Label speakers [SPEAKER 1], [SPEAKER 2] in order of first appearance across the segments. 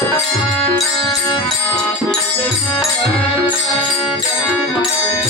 [SPEAKER 1] Thank you.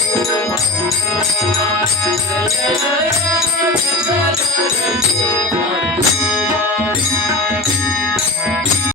[SPEAKER 1] Thank you.